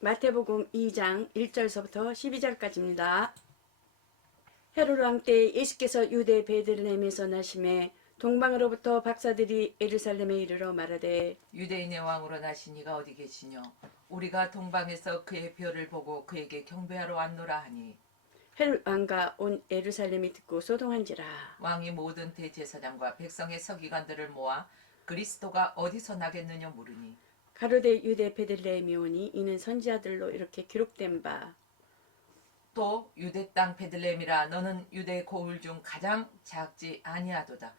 마태복음 2장 1절서부터 12절까지입니다. 헤롯 왕 때 예수께서 유대 베들레헴에서 나심에 동방으로부터 박사들이 예루살렘에 이르러 말하되 유대인의 왕으로 나신 이가 어디 계시뇨? 우리가 동방에서 그의 별을 보고 그에게 경배하러 왔노라 하니 헤롯 왕과 온 예루살렘이 듣고 소동한지라. 왕이 모든 대제사장과 백성의 서기관들을 모아 그리스도가 어디서 나겠느냐 물으니 가로되 유대 베들레헴이 오니 이는 선지자들로 이렇게 기록된 바 또 유대 땅 베들레헴이라 너는 유대 고을 중 가장 작지 아니하도다.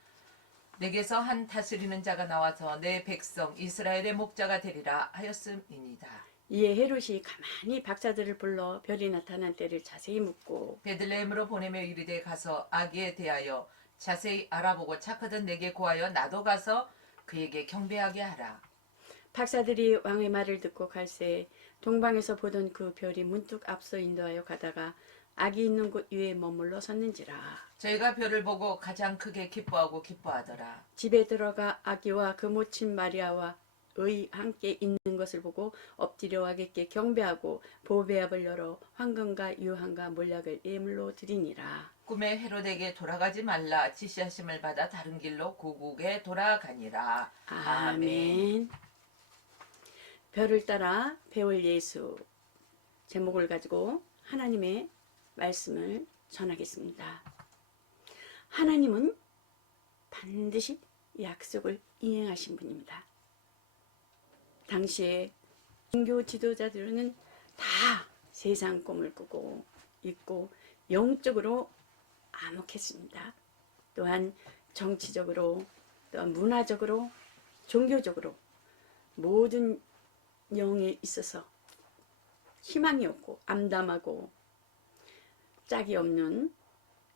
내게서 한 다스리는 자가 나와서 내 백성 이스라엘의 목자가 되리라 하였음이니이다. 이에 헤롯이 가만히 박사들을 불러 별이 나타난 때를 자세히 묻고 베들레헴으로 보내며 이르되 가서 아기에 대하여 자세히 알아보고 착하던 내게 고하여 나도 가서 그에게 경배하게 하라. 박사들이 왕의 말을 듣고 갈새 동방에서 보던 그 별이 문득 앞서 인도하여 가다가 아기 있는 곳 위에 머물러 섰는지라. 저희가 별을 보고 가장 크게 기뻐하고 기뻐하더라. 집에 들어가 아기와 그 모친 마리아와 의 함께 있는 것을 보고 엎드려 아기께 경배하고 보배압을 열어 황금과 유황과 몰약을 예물로 드리니라. 꿈에 헤롯에게 돌아가지 말라 지시하심을 받아 다른 길로 고국에 돌아가니라. 아멘. 별을 따라 배울 예수 제목을 가지고 하나님의 말씀을 전하겠습니다. 하나님은 반드시 약속을 이행하신 분입니다. 당시에 종교 지도자들은 다 세상 꿈을 꾸고 있고 영적으로 암흑했습니다. 또한 정치적으로 또한 문화적으로 종교적으로 모든 영에 있어서 희망이 없고 암담하고 짝이 없는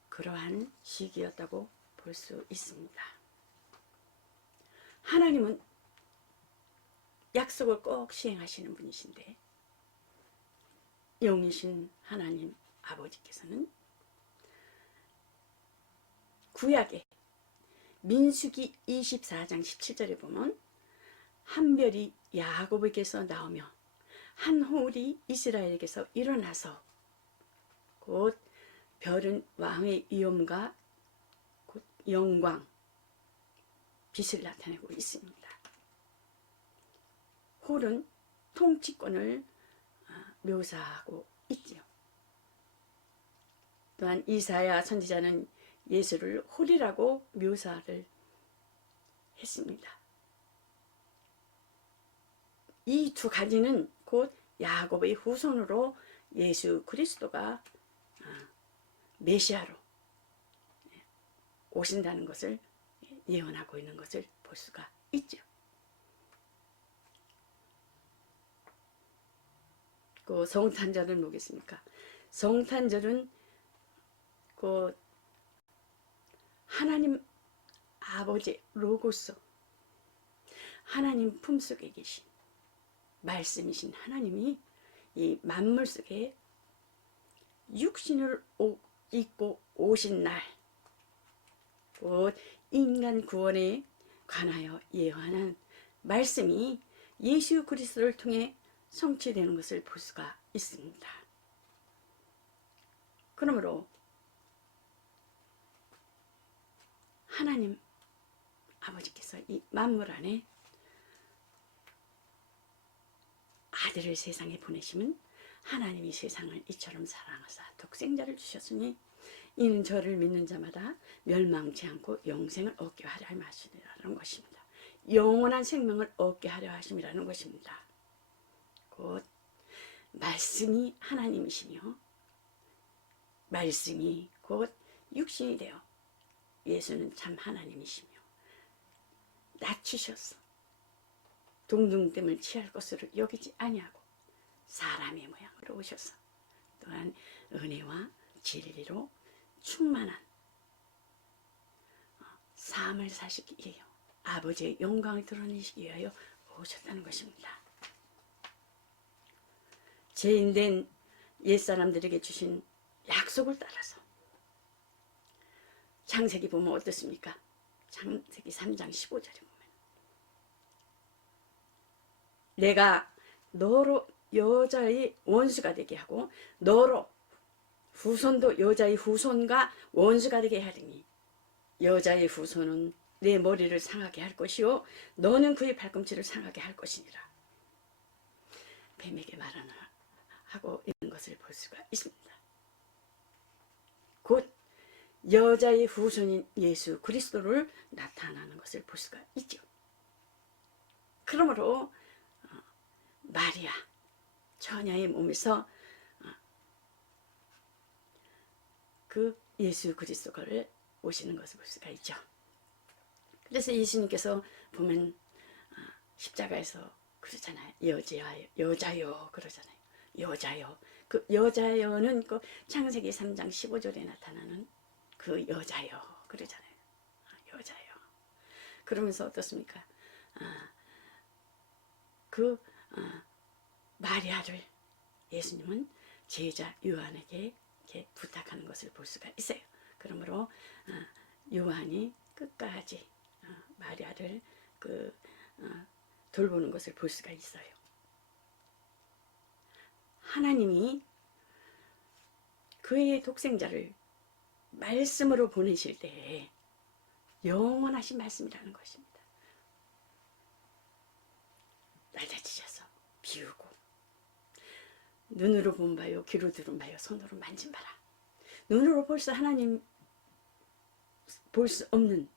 그러한 시기였다고 볼 수 있습니다. 하나님은 약속을 꼭 시행하시는 분이신데 영이신 하나님 아버지께서는 구약에 민수기 24장 17절에 보면 한 별이 야곱에게서 나오며 한 홀이 이스라엘에게서 일어나서 곧 별은 왕의 위엄과 곧 영광, 빛을 나타내고 있습니다. 홀은 통치권을 묘사하고 있지요. 또한 이사야 선지자는 예수를 홀이라고 묘사를 했습니다. 이 두 가지는 곧 야곱의 후손으로 예수 그리스도가 메시아로 오신다는 것을 예언하고 있는 것을 볼 수가 있죠. 그 성탄절은 뭐겠습니까? 성탄절은 그 하나님 아버지 로고스 하나님 품속에 계신 말씀이신 하나님이 이 만물 속에 육신을 입고 오신 날, 곧 인간 구원에 관하여 예언한 말씀이 예수 그리스도를 통해 성취되는 것을 볼 수가 있습니다. 그러므로 하나님 아버지께서 이 만물 안에 아들을 세상에 보내시면 하나님이 세상을 이처럼 사랑하사 독생자를 주셨으니 이는 저를 믿는 자마다 멸망치 않고 영생을 얻게 하려 하심이라는 것입니다. 영원한 생명을 얻게 하려 하심이라는 것입니다. 곧 말씀이 하나님이시며 말씀이 곧 육신이 되어 예수는 참 하나님이시며 낮추셨어. 동등됨을 취할 것으로 여기지 아니하고 사람의 모양으로 오셔서 또한 은혜와 진리로 충만한 삶을 사시기 위하여 아버지의 영광을 드러내시기 위하여 오셨다는 것입니다. 죄인된 옛사람들에게 주신 약속을 따라서 창세기 보면 어떻습니까? 창세기 3장 15절에 보면 내가 너로 여자의 원수가 되게 하고 너로 후손도 여자의 후손과 원수가 되게 하리니 여자의 후손은 내 머리를 상하게 할 것이요 너는 그의 발꿈치를 상하게 할 것이니라. 뱀에게 하고 있는 것을 볼 수가 있습니다. 곧 여자의 후손인 예수 그리스도를 나타나는 것을 볼 수가 있죠. 그러므로 마리아 처녀의 몸에서 그 예수 그리스도를 오시는 것을 볼 수가 있죠. 그래서 예수님께서 보면 십자가에서 그러잖아요. 여자요 그러잖아요. 여자요. 그 여자요는 그 창세기 3장 15절에 나타나는 그 여자요 그러잖아요. 여자요. 그러면서 어떻습니까? 마리아를 예수님은 제자 요한에게 이렇게 부탁하는 것을 볼 수가 있어요. 그러므로 요한이 끝까지 마리아를 돌보는 것을 볼 수가 있어요. 하나님이 그의 독생자를 말씀으로 보내실 때에 영원하신 말씀이라는 것입니다. 낮아지셔서 비우고 눈으로 본 바요 귀로 들은 바요 손으로 만진 바라. 눈으로 볼 수 하나님 볼 수 없는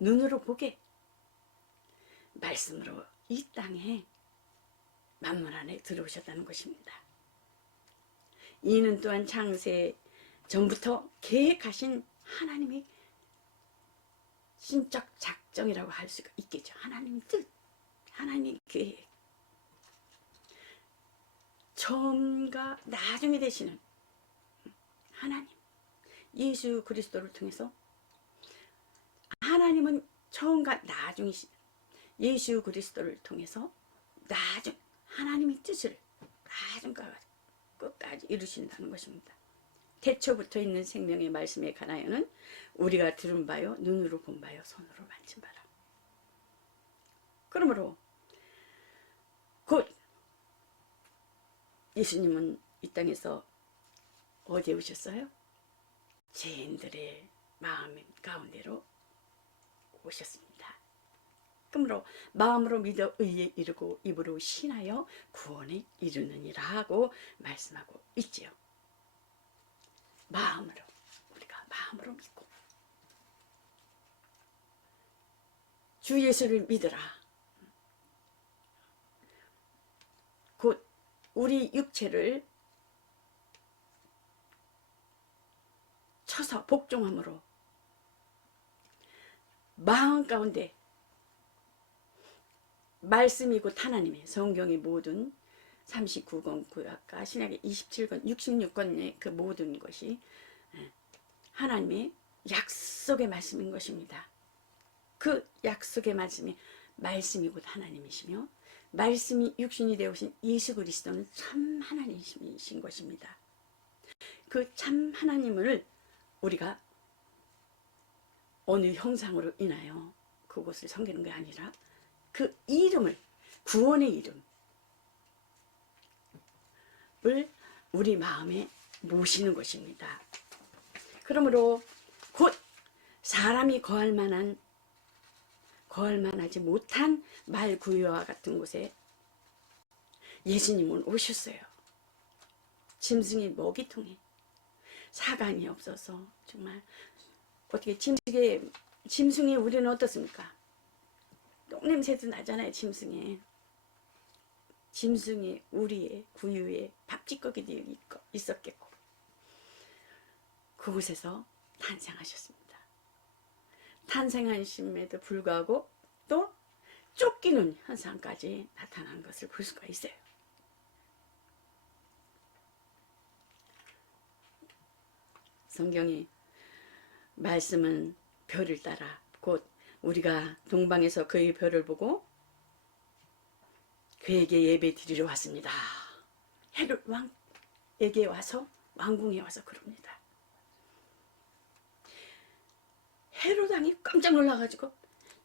눈으로 보게 말씀으로 이 땅에 만물 안에 들어오셨다는 것입니다. 이는 또한 창세 전부터 계획하신 하나님의 신적 작정이라고 할 수가 있겠죠. 하나님 뜻, 하나님 계획. 처음과 나중에 되시는 하나님 예수 그리스도를 통해서 하나님은 처음과 나중이신 예수 그리스도를 통해서 나중 하나님의 뜻을 나중과 끝까지 이루신다는 것입니다. 태초부터 있는 생명의 말씀에 관하여는 우리가 들은 바요 눈으로 본 바요 손으로 만진 바라. 그러므로 곧 예수님은 이 땅에서 어디에 오셨어요? 죄인들의 마음 가운데로 오셨습니다. 그러므로 마음으로 믿어 의에 이르고 입으로 신하여 구원에 이르느니라 하고 말씀하고 있지요. 마음으로 우리가 마음으로 믿고 주 예수를 믿으라. 곧 우리 육체를 쳐서 복종함으로 마음 가운데 말씀이 곧 하나님의 성경의 모든 39권 구약과 신약의 27권 66권의 그 모든 것이 하나님의 약속의 말씀인 것입니다. 그 약속의 말씀이 곧 하나님이시며 말씀이 육신이 되어오신 예수 그리스도는 참 하나님이신 것입니다. 그 참 하나님을 우리가 어느 형상으로 인하여 그것을 섬기는 게 아니라 그 이름을 구원의 이름을 우리 마음에 모시는 것입니다. 그러므로 곧 사람이 거할 만하지 못한 말구유와 같은 곳에 예수님은 오셨어요. 짐승의 먹이통에 사간이 없어서 정말 어떻게 짐승이 우리는 어떻습니까? 똥냄새도 나잖아요. 짐승이 우리의 구유에 밥찌꺼기도 있었겠고 그곳에서 탄생하셨습니다. 탄생하심에도 불구하고 또 쫓기는 현상까지 나타난 것을 볼 수가 있어요. 성경이 말씀은 별을 따라 곧 우리가 동방에서 그의 별을 보고 그에게 예배 드리러 왔습니다. 헤롯 왕에게 와서 왕궁에 와서 그럽니다. 헤롯 왕이 깜짝 놀라가지고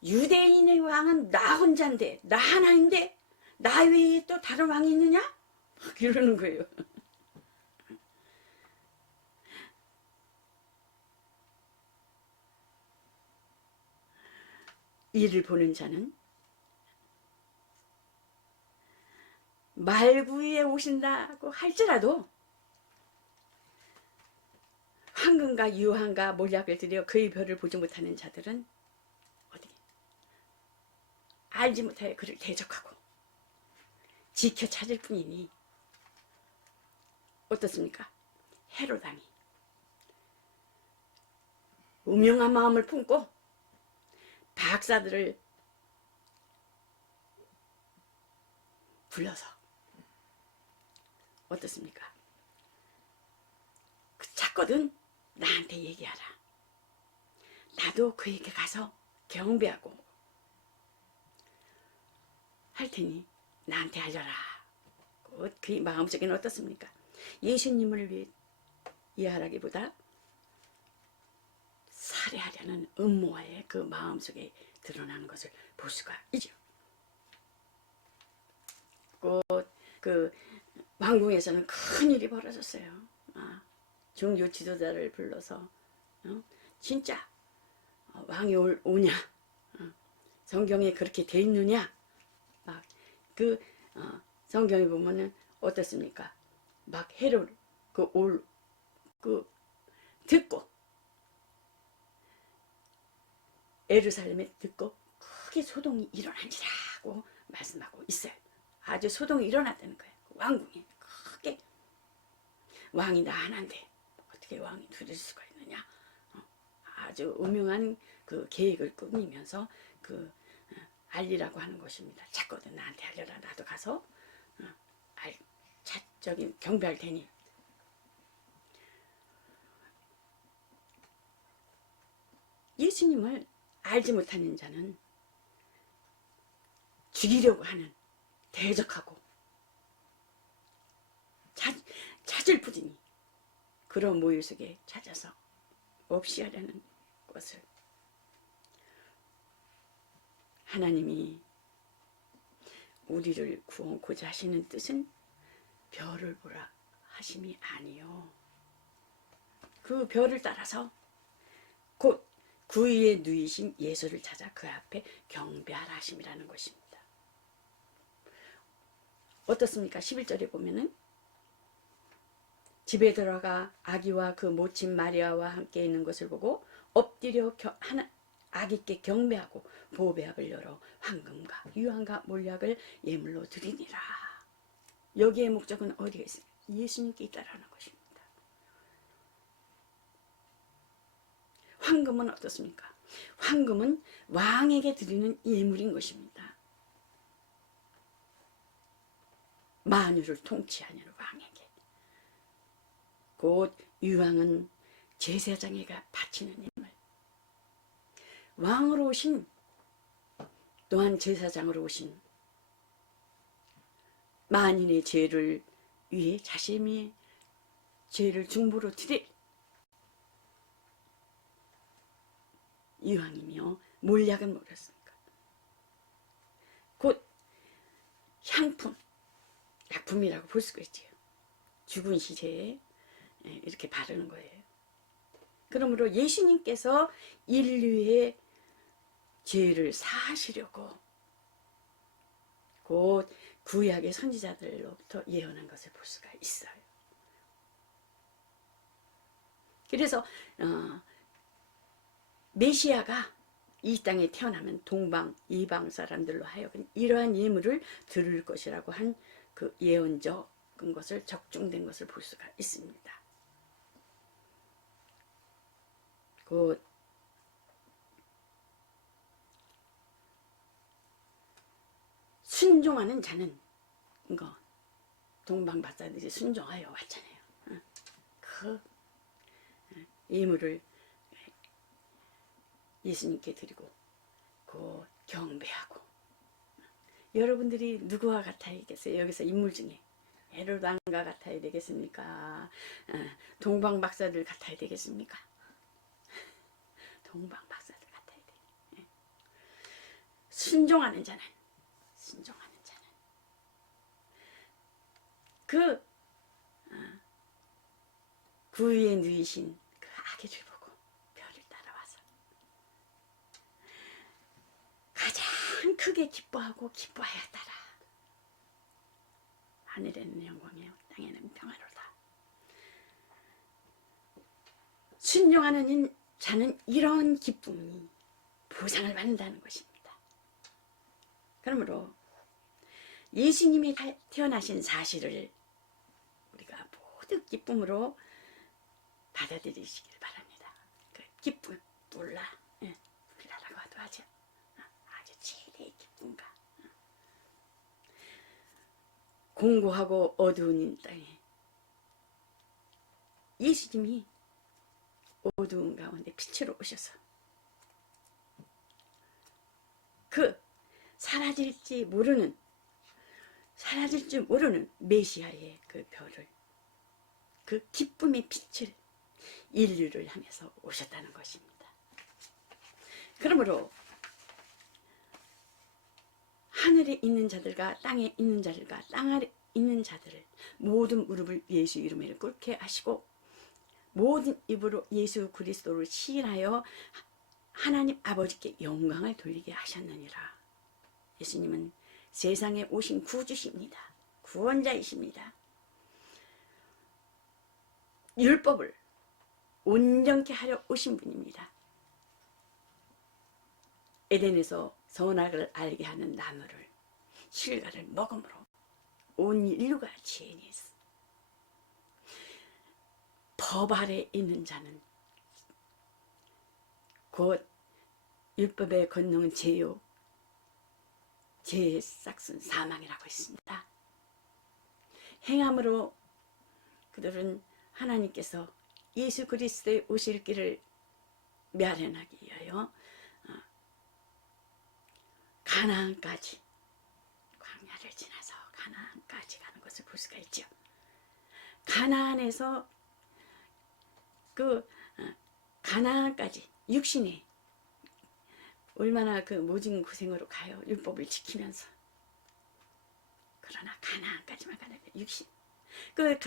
유대인의 왕은 나 혼자인데 나 하나인데 나 외에 또 다른 왕이 있느냐? 이러는 거예요. 이를 보는 자는 말구이에 오신다고 할지라도 황금과 유황과 몰약을 들여 그의 별을 보지 못하는 자들은 어디 알지 못하여 그를 대적하고 지켜 찾을 뿐이니 어떻습니까? 헤로당이 우명한 마음을 품고 박사들을 불러서 어떻습니까? 찾거든 나한테 얘기하라. 나도 그에게 가서 경배하고 할 테니 나한테 알려라. 그의 마음속에는 어떻습니까? 예수님을 위해 이해하라기보다 살해하려는 음모와의 그 마음속에 드러나는 것을 볼 수가 있죠. 곧 그 왕궁에서는 큰 일이 벌어졌어요. 종교 지도자를 불러서 진짜 왕이 오냐, 성경에 그렇게 돼 있느냐, 막 그 성경에 보면은 어떻습니까? 막 헤롯 그 듣고 예루살렘에 듣고 크게 소동이 일어난지라고 말씀하고 있어요. 아주 소동이 일어났다는 거예요. 왕궁에 크게. 왕이 나 하나인데 어떻게 왕이 둘일 수가 있느냐. 아주 음흉한 그 계획을 꾸미면서 알리라고 하는 것입니다. 찾거든 나한테 알려라. 나도 가서 저기 경배할 테니. 예수님을 알지 못하는 자는 죽이려고 하는, 대적하고 찾을 뿐이니 그런 모유 속에 찾아서 없이 하려는 것을 하나님이 우리를 구원코자 하시는 뜻은 별을 보라 하심이 아니요. 그 별을 따라서 곧 구위에 누이신 예수를 찾아 그 앞에 경배하라 하심이라는 것입니다. 어떻습니까? 11절에 보면은 집에 들어가 아기와 그 모친 마리아와 함께 있는 것을 보고 엎드려 아기께 경배하고 보배압을 열어 황금과 유황과 몰약을 예물로 드리니라. 여기에 목적은 어디에 있습니까? 예수님께 있다라는 것입니다. 황금은 어떻습니까? 황금은 왕에게 드리는 예물인 것입니다. 만유를 통치하는 왕에게. 곧 유황은 제사장에게 바치는 예물. 왕으로 오신, 또한 제사장으로 오신 만인의 죄를 위해 자신의 죄를 중보로 드릴 유황이며 몰약은 뭐였습니까? 곧 향품, 약품이라고 볼 수가 있지요. 죽은 시체에 이렇게 바르는 거예요. 그러므로 예수님께서 인류의 죄를 사하시려고 곧 구약의 선지자들로부터 예언한 것을 볼 수가 있어요. 그래서 메시아가 이 땅에 태어나면 동방 이방 사람들로 하여금 이러한 예물을 드릴 것이라고 한 그 예언적인 것을 적중된 것을 볼 수가 있습니다. 곧 순종하는 자는 이거 동방 박사들이 순종하여 왔잖아요. 그 예물을 예수님께 드리고 곧 경배하고. 여러분들이 누구와 같아야겠어요? 여기서 인물 중에 헤로당과 같아야 되겠습니까? 동방 박사들 같아야 되겠습니까? 동방 박사들 같아야 돼. 순종하는 자는 그 구유에 누이신 그 아기를 보고 별을 따라와서 가장 크게 기뻐하고 기뻐하였더라. 하늘에는 영광이요 땅에는 평화로다. 순종하는 자는 이런 기쁨이 보상을 받는다는 것입니다. 그러므로 예수님이 태어나신 사실을 우리가 모두 기쁨으로 받아들이시길 바랍니다. 그 기쁨, 놀라라고 하도 하죠. 아주 최대의 기쁨과 공고하고 어두운 땅에 예수님이 어두운 가운데 빛으로 오셔서 그 사라질 줄 모르는 메시아의 그 별을, 그 기쁨의 빛을 인류를 향해서 오셨다는 것입니다. 그러므로 하늘에 있는 자들과 땅에 있는 자들과 땅 아래 있는 자들을 모든 무릎을 예수 이름으로 꿇게 하시고 모든 입으로 예수 그리스도를 시인하여 하나님 아버지께 영광을 돌리게 하셨느니라. 예수님은 세상에 오신 구주십니다. 구원자이십니다. 율법을 온전케 하려 오신 분입니다. 에덴에서 선악을 알게 하는 나무를 실과를 먹음으로 온 인류가 죄인이 있어. 법 아래 있는 자는 곧 율법의 권능은 죄요 죄의 싹은 사망이라고 했습니다. 행함으로 그들은 하나님께서 예수 그리스도의 오실 길을 마련하기 위하여 가나안까지 광야를 지나서 가나안까지 가는 것을 볼 수가 있죠. 가나안에서 그 가나안까지 육신이 얼마나 그 모진 고생으로 가요. 율법을 지키면서. 그러나 가나안까지만 가는 육신. 그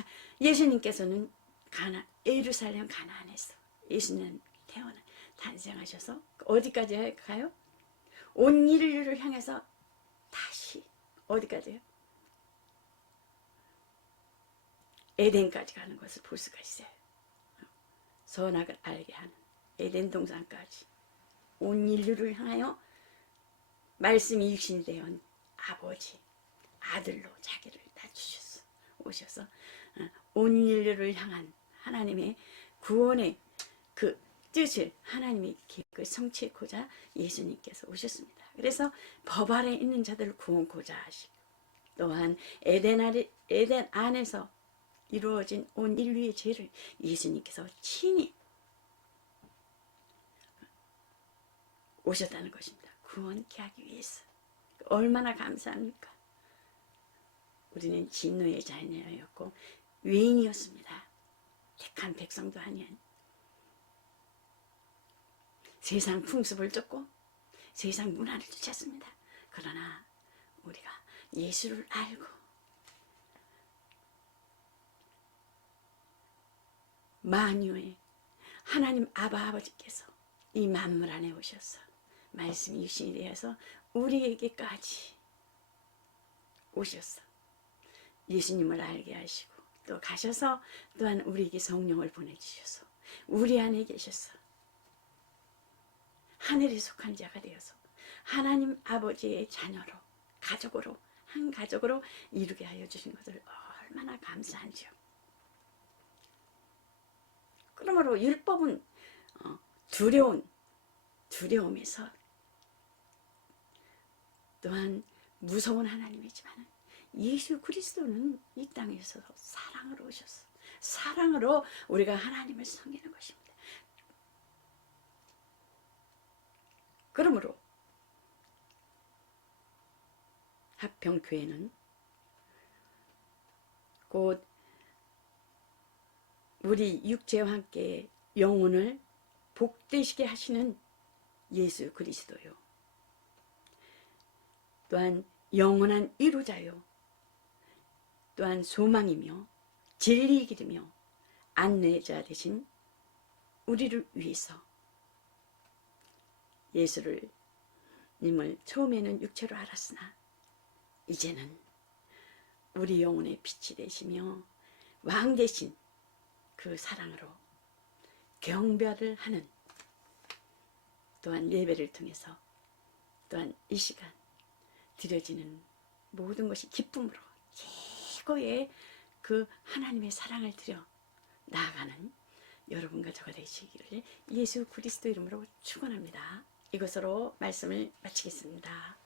예수님께서는 예루살렘 가나안에서 예수님 탄생하셔서 어디까지 가요? 온 인류를 향해서 다시 어디까지요? 에덴까지 가는 것을 볼 수가 있어요. 선악을 알게 하는 에덴 동산까지 온 인류를 향하여 말씀이 육신이 되온 아버지 아들로 자기를 낮추셔서 오셔서 온 인류를 향한 하나님의 구원의 그 뜻을 하나님의 계획을 성취하고자 예수님께서 오셨습니다. 그래서 법 아래 있는 자들을 구원코자 하시고 또한 에덴 안에서 이루어진 온 인류의 죄를 예수님께서 친히 오셨다는 것입니다. 구원케 하기 위해서. 얼마나 감사합니까? 우리는 진노의 자녀였고 외인이었습니다. 택한 백성도 아닌 세상 풍습을 쫓고 세상 문화를 쫓았습니다. 그러나 우리가 예수를 알고 만유의 하나님 아버지께서 이 만물 안에 오셔서 말씀이 육신이 되어서 우리에게까지 오셔서 예수님을 알게 하시고 또 가셔서 또한 우리에게 성령을 보내주셔서 우리 안에 계셔서 하늘에 속한 자가 되어서 하나님 아버지의 자녀로 가족으로 한 가족으로 이루게 하여 주신 것을 얼마나 감사한지요. 그러므로 율법은 두려움에서 또한 무서운 하나님이지만 예수 그리스도는 이 땅에서 사랑으로 오셔서 사랑으로 우리가 하나님을 섬기는 것입니다. 그러므로 합평교회는 곧 우리 육체와 함께 영혼을 복되시게 하시는 예수 그리스도요. 또한 영원한 이루자요. 또한 소망이며 진리의 길이며 안내자 되신 우리를 위해서 예수를 님을 처음에는 육체로 알았으나 이제는 우리 영혼의 빛이 되시며 왕 되신 그 사랑으로 경배를 하는 또한 예배를 통해서 또한 이 시간 드려지는 모든 것이 기쁨으로 최고의 그 하나님의 사랑을 드려 나아가는 여러분과 저가 되시기를 예수 그리스도 이름으로 축원합니다. 이것으로 말씀을 마치겠습니다.